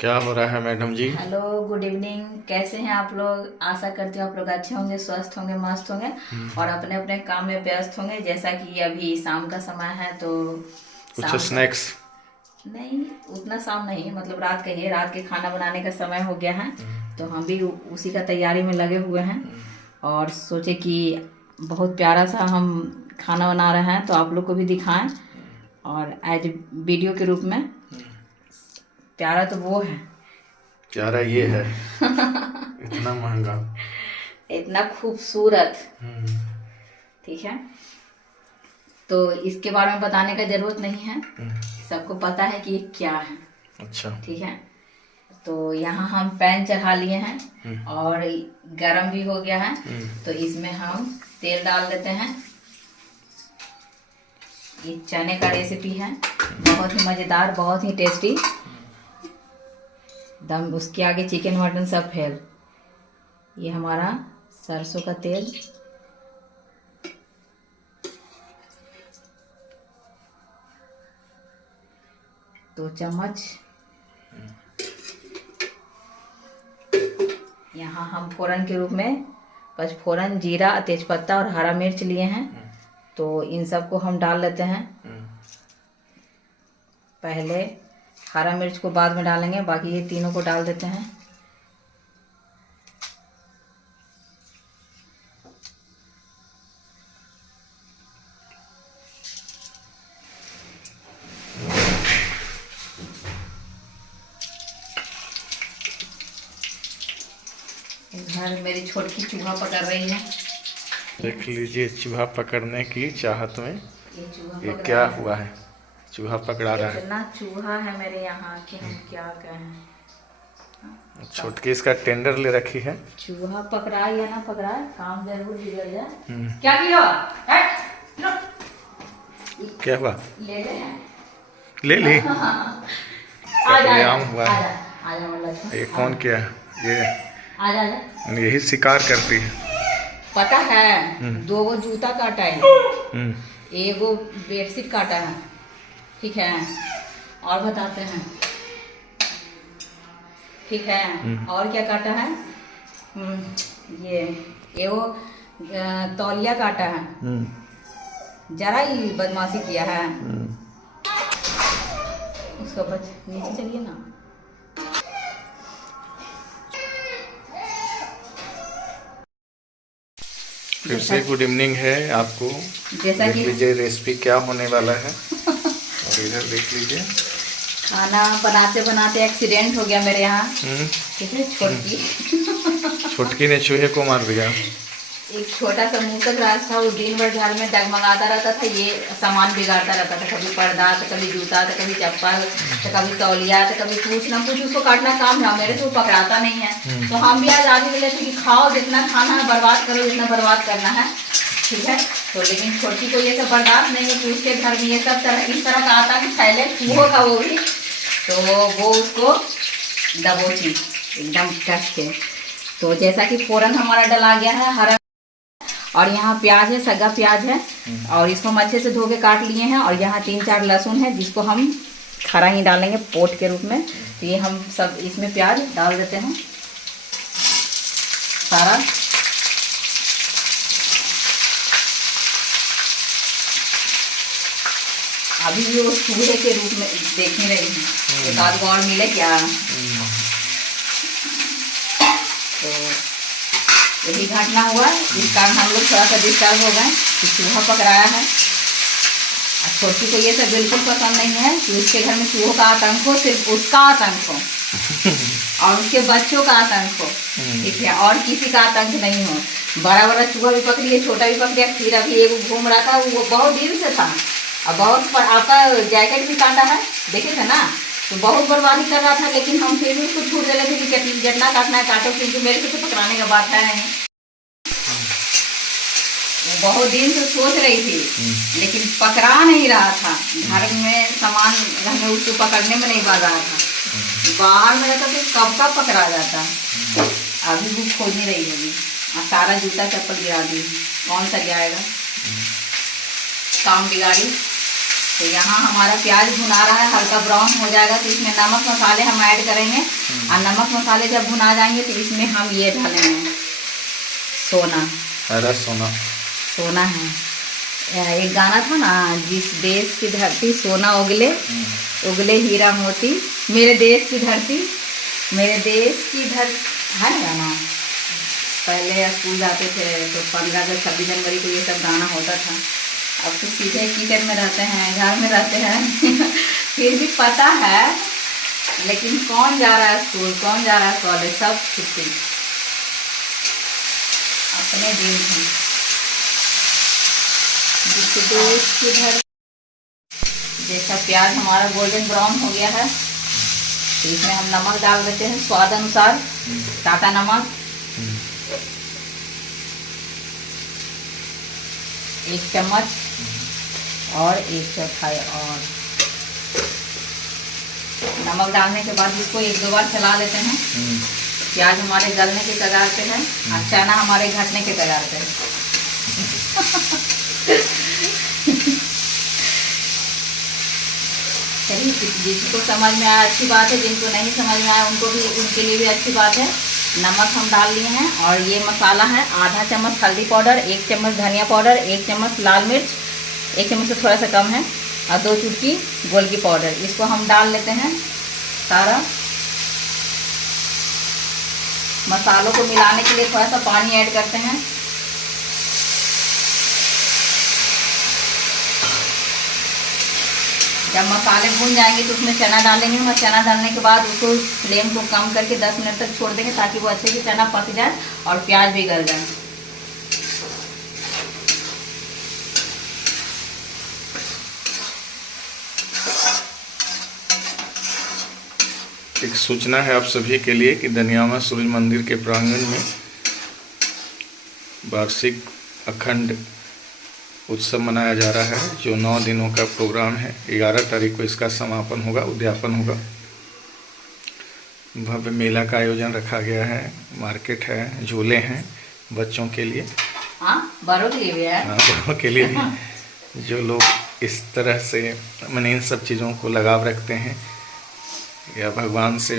क्या हो रहा है madam ji? Hello, good evening. कैसे हैं आप लोग? आशा करती हूँ आप लोग अच्छे होंगे, स्वस्थ होंगे, मस्त होंगे और अपने अपने काम में व्यस्त होंगे। जैसा कि अभी शाम का समय है तो कुछ शाम का स्नैक्स? नहीं, उतना शाम नहीं, मतलब रात का ही है। रात के खाना बनाने का समय हो गया है तो हम भी उसी का तैयारी में लगे हुए हैं और सोचे कि बहुत प्यारा सा हम खाना बना रहे हैं तो आप लोग को भी दिखाएं और एज वीडियो के रूप में। प्यारा तो वो है, प्यारा ये है। इतना महंगा। इतना खूबसूरत। हम्म। ठीक है, तो इसके बारे में बताने का जरूरत नहीं है, सबको पता है कि ये क्या है। अच्छा। ठीक है, तो यहाँ हम पैन चढ़ा लिए हैं और गरम भी हो गया है तो इसमें हम तेल डाल देते हैं। ये चने का रेसिपी है, बहुत ही मज़ेदार, बहुत ही टेस्टी। दम उसके आगे चिकन मटन सब फेल। ये हमारा सरसों का तेल, 2 चम्मच। यहाँ हम फोरन के रूप में पचफोरन, जीरा, तेजपत्ता और हरा मिर्च लिए हैं तो इन सब को हम डाल लेते हैं। पहले हरा मिर्च को बाद में डालेंगे, बाकी ये तीनों को डाल देते हैं। इधर मेरी छोटकी चूहा पकड़ रही है। देख लीजिए, चूहा पकड़ने की चाहत में ये चूहा ये पकड़ा क्या है। हुआ है? चूहा पकड़ा रहा है। इतना चूहा है मेरे यहाँ कि हम क्या कहें। छोटकी इसका टेंडर ले रखी है। चूहा पकड़ाए या ना पकड़ाए, काम जरूर बिगड़ जाए। क्या किया? क्या हुआ? ले ले ले ली। आजा कत्लेआम हुआ है। आजा आजा मतलब ये कौन किया? ये आजा आजा। यही शिकार करती है। पता है, 2 जूता काटा है, हम्म। एगो बेडशीट काटा है। ठीक है, और बताते हैं। ठीक है, और क्या काटा है? ये एगो तौलिया काटा है। जरा ही बदमाशी किया है। उसको बच नीचे चलिए ना। फिर से गुड इवनिंग है आपको। जैसा देख कि लीजिए रेसिपी क्या होने वाला है और इधर देख लीजिए। खाना बनाते बनाते एक्सीडेंट हो गया मेरे यहाँ। ठीक है, छुटकी ने चूहे को मार दिया। एक छोटा सा मूसक राज था, वो दिन भर घर में डगमगाता रहता था, ये सामान बिगाड़ता रहता था। कभी पर्दा तो कभी जूता तो कभी चप्पल तो कभी तौलिया तो कभी कुछ ना कुछ उसको काटना काम था मेरे से, वो पकड़ाता नहीं है। तो हम भी आज आगे मिले थे कि खाओ, जितना खाना है बर्बाद करो, जितना बर्बाद करना है। ठीक है, तो लेकिन छोटी को ये सब बर्दाश्त नहीं है कि उसके घर में ये सब तरह इस तरह का आता कि फैले चूहों का वो भी, तो वो उसको दबोची एकदम कस के। तो जैसा कि फोरन हमारा डला गया है, हरा और यहाँ प्याज है, सगा प्याज है और इसको हम अच्छे से धो के काट लिए हैं। और यहाँ 3-4 लहसुन है जिसको हम खरा ही डालेंगे पोट के रूप में। तो ये हम सब इसमें प्याज डाल देते हैं सारा। अभी भी वो चूहे के रूप में देख नहीं रही है, एक आध और मिले क्या। तो यही घटना हुआ जिस कारण हम लोग थोड़ा सा डिस्टर्ब हो गए कि चूहा पकड़ाया है। और छोटी को ये सब बिल्कुल पसंद नहीं है कि उसके घर में चूहों का आतंक हो, सिर्फ उसका आतंक हो और उसके बच्चों का आतंक हो। ठीक है, और किसी का आतंक नहीं हो। बड़ा बड़ा चूहा भी पकड़ी है, छोटा भी पकड़िया। फिर अभी एक घूम रहा था, वो बहुत दिन से था और बहुत आपका जैकेट भी काटा है, देखे थे ना, तो बहुत बर्बादी कर रहा था। लेकिन हम फिर भी उसको छूट दे रहे थे कि जितना काटना है काटो, क्योंकि मेरे से तो पकड़ाने का बात है नहीं। वो बहुत दिन से सोच रही थी लेकिन पकड़ा नहीं रहा था। घर में सामान घर में उसको पकड़ने में नहीं बाज रहा था। बाहर में रहता तो कब का पकड़ा जाता। अभी वो खोज नहीं रही होगी, सारा जूता चप्पल गिरा दी, कौन सा जाएगा, काम बिगाड़ी। तो यहाँ हमारा प्याज भुना रहा है, हल्का ब्राउन हो जाएगा तो इसमें नमक मसाले हम ऐड करेंगे। और नमक मसाले जब भुना जाएंगे तो इसमें हम ये डालेंगे सोना। हरा सोना, सोना है। एक गाना था ना, जिस देश की धरती सोना उगले, उगले हीरा मोती, मेरे देश की धरती, मेरे देश की धरती, है ना गाना। पहले स्कूल जाते थे तो 15 अगस्त 26 जनवरी को ये सब गाना होता था। अब तो सीधे किचन में रहते हैं, घर में रहते हैं फिर भी पता है, लेकिन कौन जा रहा है स्कूल, कौन जा रहा है कॉलेज, सब छुट्टी, अपने दिन हैं। जिस देश की धरती। जैसा प्याज हमारा गोल्डन ब्राउन हो गया है तो इसमें हम नमक डाल देते हैं स्वाद अनुसार, टाटा नमक 1 चम्मच और 1/4 और नमक डालने के बाद इसको 1-2 बार चला लेते हैं। प्याज हमारे गलने के कगार पे है और चना हमारे घटने के कगार पे है। चलिए, जिसको समझ में आया अच्छी बात है, जिनको नहीं समझ में आया उनको भी, उनके लिए भी अच्छी बात है। नमक हम डाल लिए हैं और ये मसाला है आधा चम्मच हल्दी पाउडर, 1 चम्मच धनिया पाउडर, 1 चम्मच लाल मिर्च, 1 चम्मच से थोड़ा सा कम है, और 2 चुटकी गोलकी पाउडर। इसको हम डाल लेते हैं सारा। मसालों को मिलाने के लिए थोड़ा सा पानी ऐड करते हैं। जब मसाले भून जाएंगे तो उसमें चना डालेंगे और चना डालने के बाद उसको फ्लेम को कम करके 10 मिनट तक छोड़ देंगे ताकि वो अच्छे से चना पक जाए और प्याज भी गल जाए। एक सूचना है आप सभी के लिए कि दनियामा सूरज मंदिर के प्रांगण में वार्षिक अखंड उत्सव मनाया जा रहा है, जो 9 दिनों का प्रोग्राम है। 11 तारीख को इसका समापन होगा, उद्यापन होगा। भव्य मेला का आयोजन रखा गया है, मार्केट है, झूले हैं बच्चों के लिए, बड़ों के लिए भी है। बड़ों के लिए भी। जो लोग इस तरह से मैंने इन सब चीज़ों को लगाव रखते हैं या भगवान से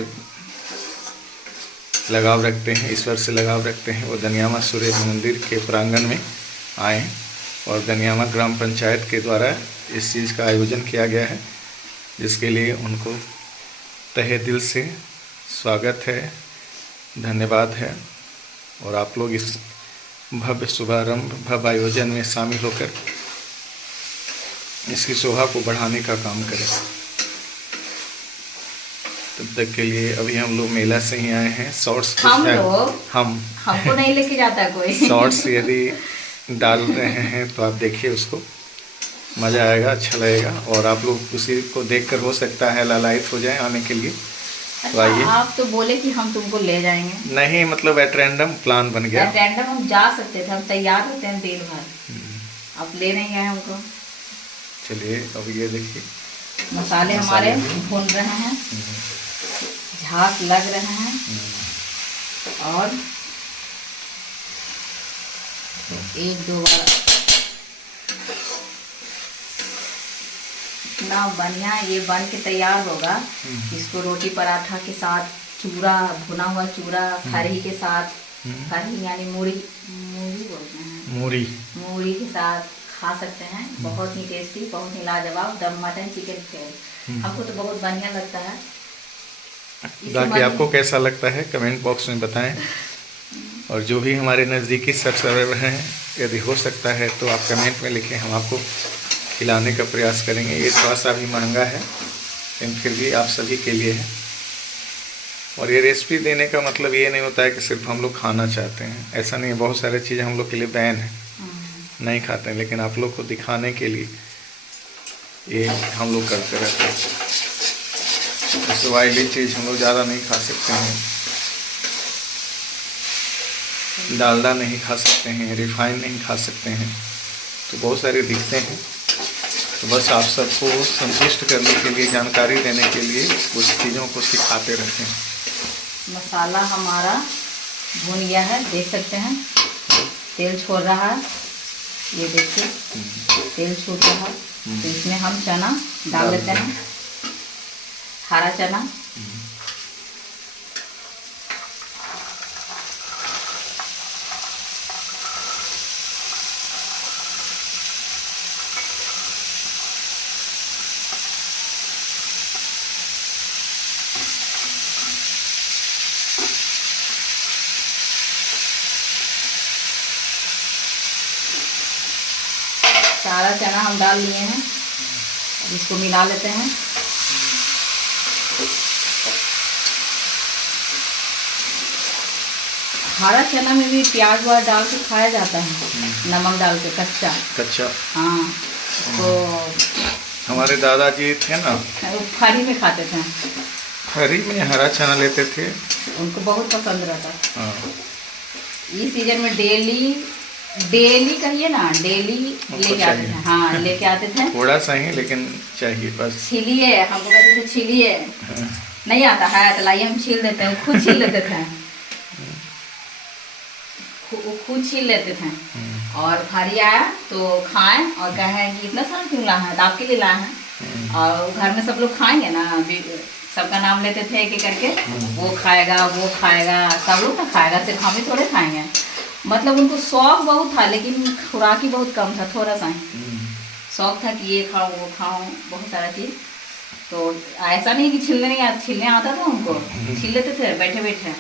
लगाव रखते हैं, ईश्वर से लगाव रखते हैं, वो दनियामा सूर्य मंदिर के प्रांगण में आए। और दनियामा ग्राम पंचायत के द्वारा इस चीज़ का आयोजन किया गया है, जिसके लिए उनको तहे दिल से स्वागत है, धन्यवाद है। और आप लोग इस भव्य शुभारंभ, भव्य आयोजन में शामिल होकर इसकी शोभा को बढ़ाने का काम करें। तब तक के लिए अभी हम लोग मेला से ही आए हैं। शॉर्ट्स हमको नहीं लेके जाता कोई। शॉर्ट्स यदि डाल रहे हैं तो आप देखिए, उसको मज़ा आएगा, अच्छा लगेगा। और आप लोग उसी को देखकर हो सकता है लालायित हो जाए आने के लिए। तो आइए। आप तो बोले कि हम तुमको ले जाएंगे। नहीं, मतलब एट रैंडम प्लान बन गया। एट रैंडम हम जा सकते थे, हम तैयार होते हैं दिन भर, आप ले नहीं गए हमको। चलिए, अब ये देखिए मसाले हमारे भून रहे हैं, झाग लग रहे हैं और 1-2 बार इतना बढ़िया ये बन के तैयार होगा। इसको रोटी पराठा के साथ, चूरा, भुना हुआ चूरा, खरही के साथ, खरही यानी मूढ़ी बोलते हैं, मूढ़ी के साथ खा सकते हैं। बहुत ही टेस्टी, बहुत ही लाजवाब दम मटन चिकन फ्राई। हमको तो बहुत बढ़िया लगता है। बाकी आपको कैसा लगता है कमेंट बॉक्स में बताएं। और जो भी हमारे नज़दीकी सब्सक्राइबर हैं, यदि हो सकता है तो आप कमेंट में लिखें, हम आपको खिलाने का प्रयास करेंगे। ये थोड़ा सा भी महंगा है, लेकिन फिर भी आप सभी के लिए है। और ये रेसिपी देने का मतलब ये नहीं होता है कि सिर्फ हम लोग खाना चाहते हैं, ऐसा नहीं है। बहुत सारी चीज़ें हम लोग के लिए बैन है, नहीं खाते हैं, लेकिन आप लोग को दिखाने के लिए ये हम लोग करते रहते हैं। जैसे ऑयली चीज़ हम लोग ज़्यादा नहीं खा सकते हैं, डालडा नहीं खा सकते हैं, रिफाइन नहीं खा सकते हैं, तो बहुत सारे दिखते हैं। तो बस आप सबको संतुष्ट करने के लिए, जानकारी देने के लिए कुछ चीज़ों को सिखाते रहते हैं। मसाला हमारा भुन गया है, देख सकते हैं तेल छोड़ रहा है, ये देखिए तेल छूट रहा है। तो इसमें हम चना डाल देते हैं, हरा चना। सारा चना हम डाल लिए हैं, इसको मिला लेते हैं। हरा चना में भी प्याज वाज डाल के खाया जाता है, नमक डाल के कच्चा। कच्चा, हाँ, तो हमारे दादाजी थे ना, वो फरी में खाते थे, हरी में हरा चना लेते थे, उनको बहुत पसंद रहता। हाँ। इस सीजन में डेली कहिए ना, डेली लेके आते थे। हाँ, लेके आते थे, थोड़ा सा ही लेकिन चाहिए बस। छिलिए, हमको कहते थे छिलिए, नहीं आता है तो लाइए हम छील देते हैं, खुद छील लेते थे, खुद छील लेते थे। और भारी आया तो खाएं और कहें कि इतना सारा क्यों लाए हैं, तो आपके लिए लाए हैं। और घर में सब लोग खाएंगे ना, सबका नाम लेते थे एक एक करके, वो खाएगा वो खाएगा, सब लोग ना खाएगा, सिर्फ हम ही थोड़े खाएंगे। मतलब उनको शौक बहुत था, लेकिन खुराक ही बहुत कम था, थोड़ा सा ही शौक था कि ये खाऊं वो खाऊं, बहुत सारा चीज़। तो ऐसा नहीं कि छीलने आता था उनको, छील लेते थे बैठे बैठे।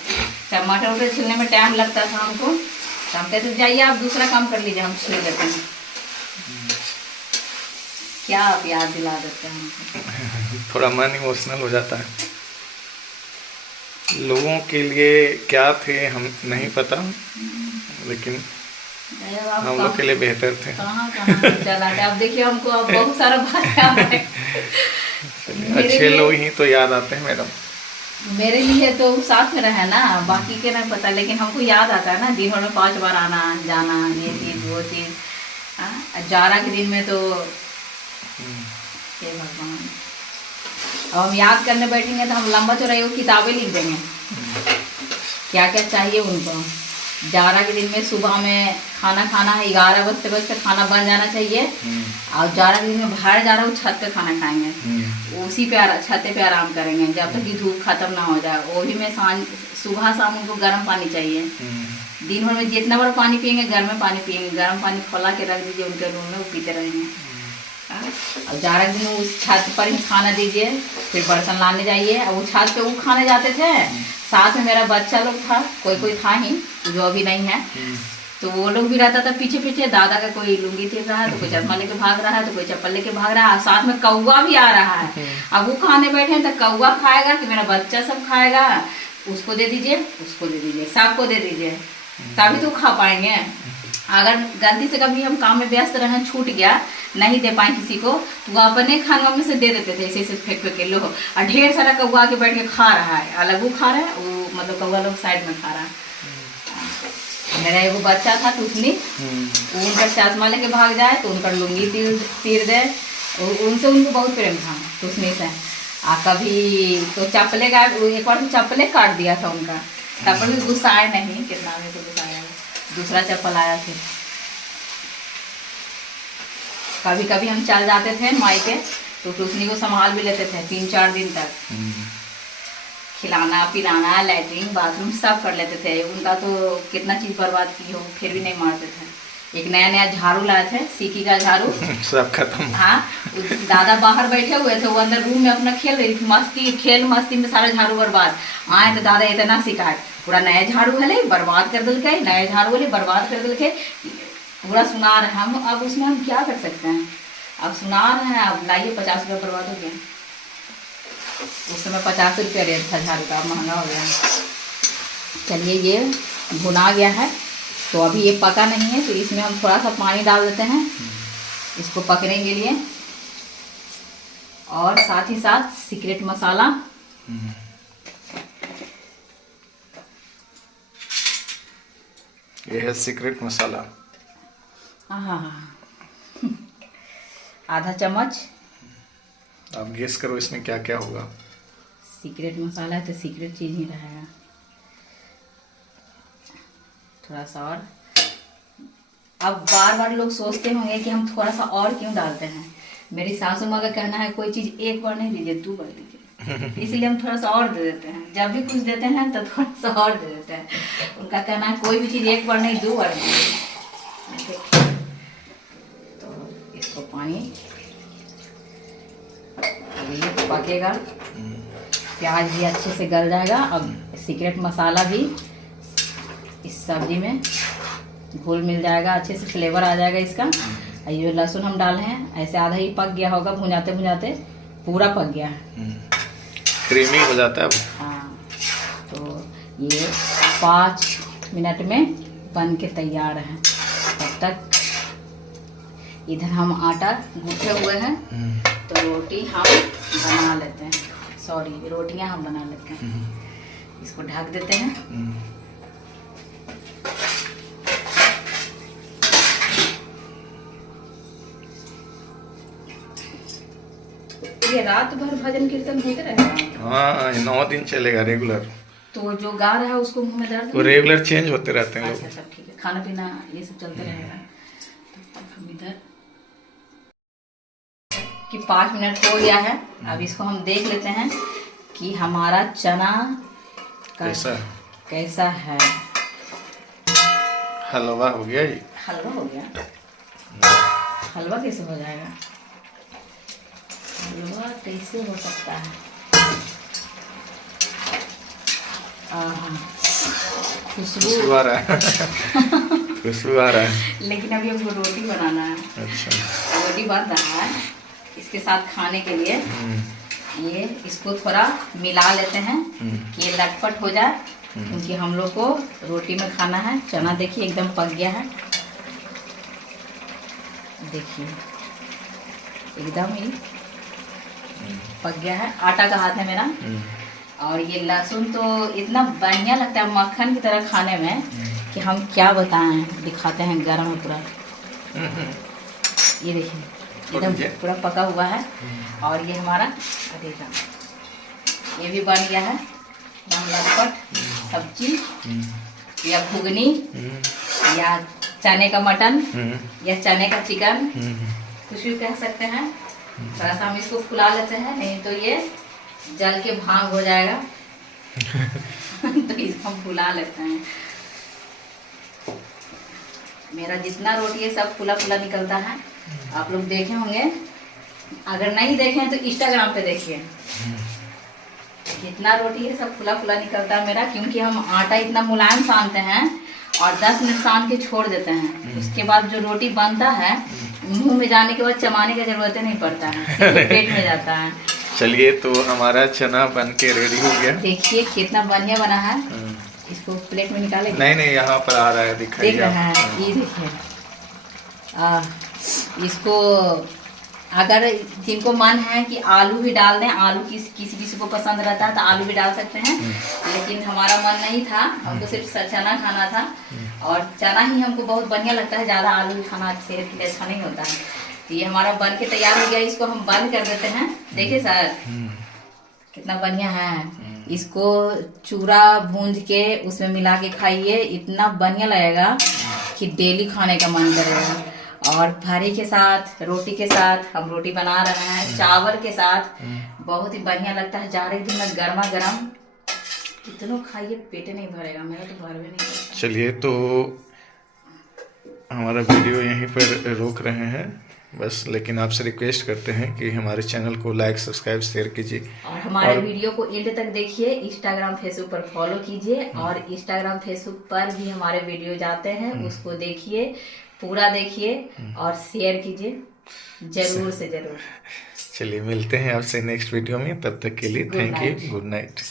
टमाटर उटर छीलने में टाइम लगता था हमको, तो हम कहते जाइए आप दूसरा काम कर लीजिए, हम छील लेते हैं। क्या आप याद दिला देते हैं हमको। थोड़ा मन इमोशनल हो जाता है। लोगों के लिए क्या थे हम नहीं पता, लेकिन हम लोग के लिए बेहतर थे। कहाँ चला गया। अब देखिए हमको अब बहुत सारा बात याद है। अच्छे लोग ही तो याद आते हैं मैडम। मेरे लिए तो साथ में रहे ना, बाकी के नहीं पता, लेकिन हमको याद आता है ना, दिन भर में 5 बार आना जाना, ये चीज़ वो चीज़। जाड़ा के दिन में तो हे भगवान, अब हम याद करने बैठेंगे तो हम लंबा चौड़ाई वो किताबें लिख देंगे, क्या क्या चाहिए उनको। जाड़ा के दिन में सुबह में खाना खाना है, 11 बजते खाना बन जाना चाहिए। और जाड़ा के दिन में बाहर जा रहा हूँ, छत पे खाना खाएंगे, उसी पे छत पे आराम करेंगे जब तक कि धूप खत्म ना हो जाए। वो भी में सुबह शाम उनको गर्म पानी चाहिए। दिन भर में जितना बार पानी पियेंगे, गर्म पानी पियेंगे, गर्म पानी खोला के रख दीजिए उनके रूम में, वो पीते रहेंगे। और जाड़ा के दिन में उस छत पर ही खाना दीजिए, फिर बर्तन लाने जाइए। और वो छत पे वो खाने जाते थे, साथ में मेरा बच्चा लोग था, कोई था ही जो अभी नहीं है, तो वो लोग भी रहता था पीछे पीछे। दादा का कोई लुंगी तिल रहा है, तो कोई चश्मा लेके भाग रहा है, तो कोई चप्पल लेके भाग रहा है, साथ में कौवा भी आ रहा है। अब वो खाने बैठे हैं तो कौवा खाएगा कि मेरा बच्चा सब खाएगा, उसको दे दीजिए, उसको दे दीजिए, सबको दे दीजिए, तभी तो खा पाएंगे। अगर गलती से कभी हम काम में व्यस्त रहें, छूट गया, नहीं दे पाए किसी को, तो वो अपने खानों में से दे देते थे, ऐसे ऐसे फेंक के लो। और ढेर सारा कौवा के बैठ के खा रहा है, अलग वो खा रहा है, वो मतलब कौवा लोग साइड में खा रहा है। मेरा एगो बच्चा था टूसनी, वो उनका चश्मा लेके भाग जाए तो उनका लुंगी तीर दे, उनसे उनको बहुत प्रेम था टूसनी से। कभी तो चप्पले का, एक बार तो चप्पले काट दिया था उनका, तब भी गुस्साए नहीं, कितना में तो गुस्साया, दूसरा चप्पल आया फिर। कभी कभी हम चल जाते थे माई पे, तो टूसनी को संभाल भी लेते थे 3-4 दिन तक, खिलाना पिलाना, लैट्रिन बाथरूम सब कर लेते थे। उनका तो कितना चीज़ बर्बाद की हो, फिर भी नहीं मारते थे। एक नया झाड़ू लाए थे, सीकी का झाड़ू, सब खत्म। हाँ, दादा बाहर बैठे हुए थे, वो अंदर रूम में अपना खेल रही थी, मस्ती में सारा झाड़ू बर्बाद। आए तो दादा इतना शिकायत, पूरा नया झाड़ू है बर्बाद कर दिल के, नया झाड़ू है बर्बाद कर दिल के, पूरा सुना रहे। हम अब उसमें हम क्या कर सकते हैं, अब सुना रहे हैं, अब लाइए 50 रुपये बर्बाद हो गया। उस समय 50 रुपये रेट था झाड़ू का, महंगा हो गया। चलिए ये भुना गया है, तो अभी ये पका नहीं है, तो इसमें हम थोड़ा सा पानी डाल देते हैं इसको पकने के लिए, और साथ ही साथ सीक्रेट मसाला। ये है सीक्रेट मसाला। हाँ, आधा चम्मच। आप गेस करो इसमें क्या क्या होगा। सीक्रेट मसाला है तो सीक्रेट चीज़ ही रहेगा। थोड़ा सा और। अब बार बार लोग सोचते होंगे कि हम थोड़ा सा और क्यों डालते हैं। मेरी सासू माँ का कहना है कोई चीज़ एक बार नहीं दीजिए 2 बार दीजिए। इसलिए हम थोड़ा सा और दे देते हैं। जब भी कुछ देते हैं तो थोड़ा सा और दे देते हैं। उनका कहना है कोई भी चीज़ एक बार नहीं 2 बार दीजिए। तो इसको पानी ये पकेगा, प्याज भी अच्छे से गल जाएगा। अब सीक्रेट मसाला भी इस सब्जी में घुल मिल जाएगा, अच्छे से फ्लेवर आ जाएगा इसका। और ये लहसुन हम डाले हैं ऐसे आधा ही पक गया होगा, भुनाते भुनाते पूरा पक गया है, क्रीमी हो जाता है। हाँ, तो ये 5 मिनट में बन के तैयार है। तब तक इधर हम आटा गूंथे हुए हैं तो रोटी हम बना लेते हैं। सॉरी, रोटियां हम बना लेते हैं। इसको ढक देते हैं। ये रात भर भजन कीर्तन होते रहेगा। हाँ, 9 दिन चलेगा रेगुलर। तो जो गा रहा है उसको मुंह में दर्द वो रेगुलर चेंज होते रहते हैं लोग। अच्छा, सब ठीक है। खाना पीना ये सब चलते रहेगा। तब तक हम इधर कि 5 मिनट हो गया है। अब इसको हम देख लेते हैं कि हमारा चना कैसा है। हलवा हो गया ये। हलवा हो गया। हलवा कैसे हो जाएगा? हलवा कैसे हो सकता है? खुशबू आ रहा है। खुशबू आ रहा है। लेकिन अभी हमको रोटी बनाना है। अच्छा, रोटी बन रहा है इसके साथ खाने के लिए। ये इसको थोड़ा मिला लेते हैं कि ये लटपट हो जाए, क्योंकि हम लोग को रोटी में खाना है। चना देखिए एकदम पक गया है, देखिए एकदम ही पक गया है। आटा का हाथ है मेरा। और ये लहसुन तो इतना बढ़िया लगता है मक्खन की तरह खाने में कि हम क्या बताएं। दिखाते हैं, गरम है पूरा। ये देखिए एकदम पूरा पका हुआ है। और ये हमारा देखा ये भी बन गया है लटपट सब्जी, या घुगनी, या चने का मटन, या चने का चिकन, कुछ भी कह सकते हैं। थोड़ा सा हम इसको फुला लेते हैं, नहीं तो ये जल के भांग हो जाएगा। तो इसको हम फुला लेते हैं। मेरा जितना रोटी है सब फुला फुला निकलता है। आप लोग देखे होंगे, अगर नहीं देखे हैं तो इंस्टाग्राम पे देखिए। जितना रोटी है सब फुला फुला निकलता है मेरा, क्योंकि हम आटा इतना मुलायम सानते हैं और 10 मिनट सान के छोड़ देते हैं। उसके बाद जो रोटी बनता है मुंह में जाने के बाद चबाने की जरूरत नहीं पड़ता है, पेट में जाता है। चलिए, तो हमारा चना बन के रेडी हो गया। देखिए कितना बढ़िया बना है। इसको प्लेट में निकालेंगे। नहीं, यहाँ पर आ रहा है, दिखाइए। देख रहा है, ये देखिए। इसको अगर जिनको मन है कि आलू भी डाल दें, आलू किसी किसी को पसंद रहता है तो आलू भी डाल सकते हैं। लेकिन हमारा मन नहीं था, हमको सिर्फ चना खाना था। और चना ही हमको बहुत बढ़िया लगता है, ज़्यादा आलू भी खाना सेहत के लिए अच्छा नहीं होता है। तो ये हमारा बन के तैयार हो गया। इसको हम बंद कर देते हैं। देखिए सर कितना बढ़िया है। इसको चूरा भूंज के उसमें मिला के खाइए, इतना बढ़िया लगेगा कि डेली खाने का मन करेगा। और भारी के साथ, रोटी के साथ, हम रोटी बना रहे हैं चावल के साथ, बहुत ही बढ़िया लगता है। जाड़े के दिन में गर्मा गर्म कितनों खाइए, पेट नहीं भरेगा, मेरा तो भर भी नहीं भरेगा। चलिए, तो हमारा वीडियो यहीं पर रोक रहे हैं बस। लेकिन आपसे रिक्वेस्ट करते हैं कि हमारे चैनल को लाइक, सब्सक्राइब, शेयर कीजिए और हमारे वीडियो को एंड तक देखिए। इंस्टाग्राम फेसबुक पर फॉलो कीजिए, और इंस्टाग्राम फेसबुक पर भी हमारे वीडियो जाते हैं, उसको देखिए, पूरा देखिए और शेयर कीजिए जरूर से जरूर। चलिए, मिलते हैं आपसे नेक्स्ट वीडियो में। तब तक के लिए थैंक यू, गुड नाइट।